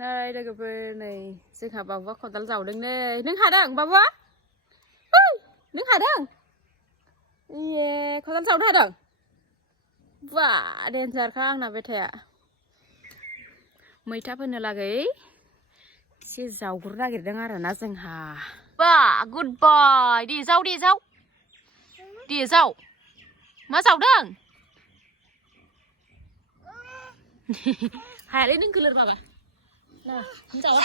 Đây लोगोफोर नै जोंहा बाबुआ खदाल जावदों नै नों हादों बाबुआ ओइ नों हादों ए खदाल जावनो हादों बा डेन्जारखा आंना बेटाया मैथा फोनो लागै एसे जावग्रो नागिरदों आरोना जोंहा बा गुड बय दे जाव मा जावदों हायालै नों गोलोर बाबा nah जावा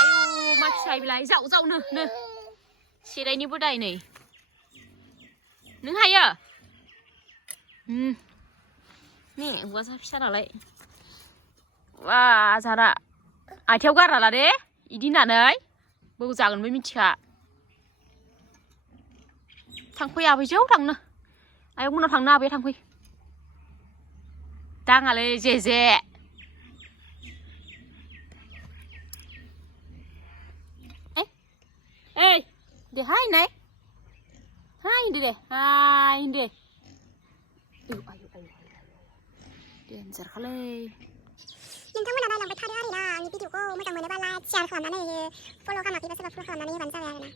ayo mati sai bilai जाव नो सेरायनिबो दाय नै नों हायो नै हौवासा फिसा नालाय वा जारा आथियाव गारना ला दे इदि होननानै बौ जागोनबो मिथिखा थांफै आबैजौ थांनो आयं मोनाव थांनो आबैया थांफै दाङालै जे Ê, để hai này. Hai deh. Dancer kali. नोंथांमोना बायलांबाय थादो आरोना आंनि भिडिअखौ मोजां मोनोबा लाइक शेयार खालामनानै फल' खालामाखैबा सोरबा फल' खालामनानै होबानो जाबाय आरोना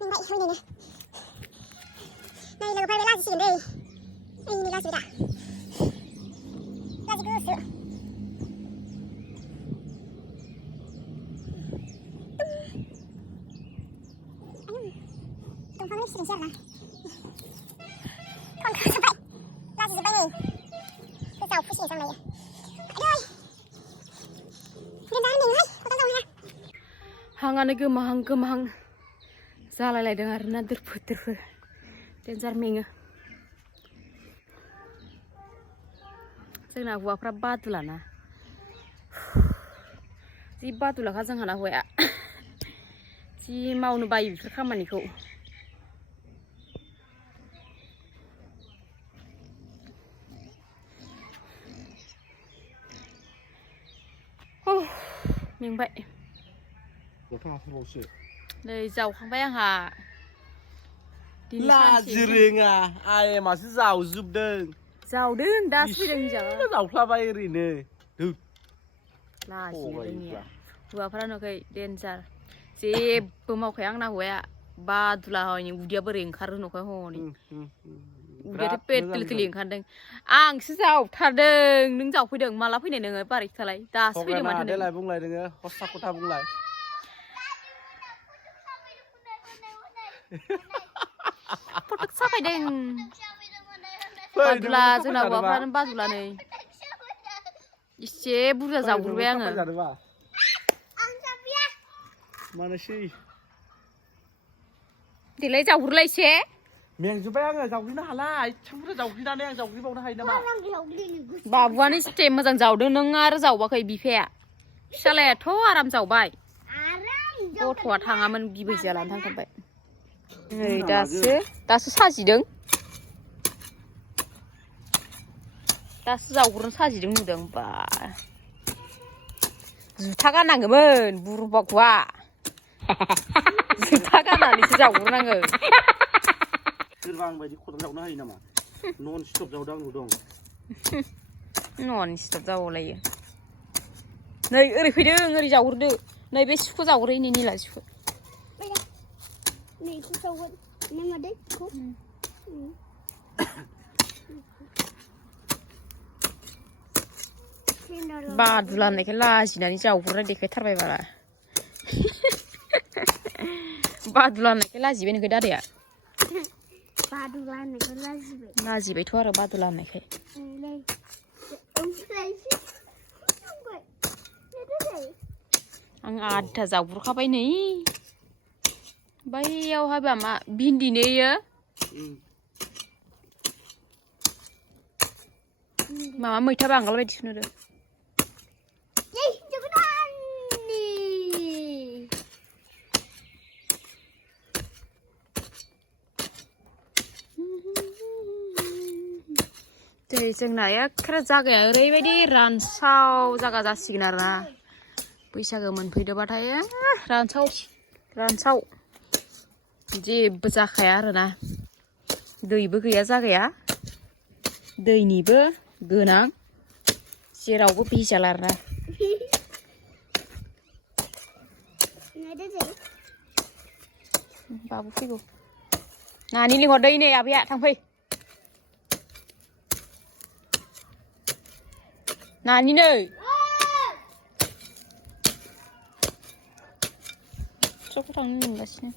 Vậy thôi này nè. Này là phải làm gì đây? Anh đi làm gì đã? Làm gì cứ sửa. Tùng phong lịch sử mà. Con khá sao vậy? Làm gì vậy nhỉ? Cứ giàu phút trong này. Rồi. Lên ra mình ơi, có tao ha. Hangan gemahang जालायलाय दों आरोना दोरफोर डेन्जार मेङो जोंना हौवाफ्रा बादुलाना जि बादुलाखा जोंहाना हौवाया जि मावनो बायो बेफोर खामानिखौ मेंबाय नै जावखांबाय आंहा लाजिरोङा आइ मासो जावजोबदों जावदों दासो फैदों हिनजावा जावफ्लाबाय ओरैनो लाजिनो रोङिया हौवाफ्रा नुवाखै देन्जार जेबो मावखाया आंना हौवाया बादुला हयनि उदैया बोरै ओंखारो नुवाखै हनै उदैयाथ' पेटेल टेलि ओंखारदों आंसो जावथारदों नों जावफैदों माला फैनाय नोङो बारै खिथालाय दासो फैदों माथो नों देलाय बुंलाय नोङो हस्ता खोथा बुंलाय फटक साफायदों बादुला जोंना हौवाफ्रानो बादुला नै इसे बुरजा जावग्रोबाय आङो मानोसै देलाय जावग्रोलाय एसे मेंजोब्बाय आङो जावग्लिनो हाला एसेबां बुरजा जावग्लिनानै आं जावग्लिबावनो हायो नामा बाबुआनो एसे मोजां जावदों नों आरो जावबाखै बिफाया फिसालायाथ' आराम जावबाय गथ'आ थाङामोन बिबै जालानो थांखांबाय नै दासो साजिदों दासो जावग्रोनो साजिदों नुदों बा जुथा गाननांगौमोन बुरबागवा जुथा गाननानैसो जावग्रोनांगौ सोरबा आं बायदि खदाल जावनो हायो नामा नन स्टप जावदों आंबो दं नन स्टप जावलायो नै ओरै फैदों ओरै जावग्रोदो नै बे सिफुखौ जावग्रो नै निला सिफु बादुला होननायखाय लाजिनानै जावग्रोना देखायथारबाय बाला बादुला होननायखाय लाजिबाय नोंखौ दादाया लाजिबायथ' आरो बादुला होननायखाय आं आधा जावग्रोखाबाय नै बैयावहाय मा भिन्दि नेयो माबा मैथा बांगाल बायदिसो नुदों दै जोंना एखे जागाया ओरैबायदि रानसाव जागा जासिगोन आरोना बैसागो मोनफैदोबाथाय रानसाव जेबो जाखाया आरोना दैबो गैया जागाया दैनिबो गोनां जेरावबो भेजाल आरोना बाबु फैगौ नानि लिंहरदै नै आबैया थांफै नानि नै सखौ थांनो लिंगासिनो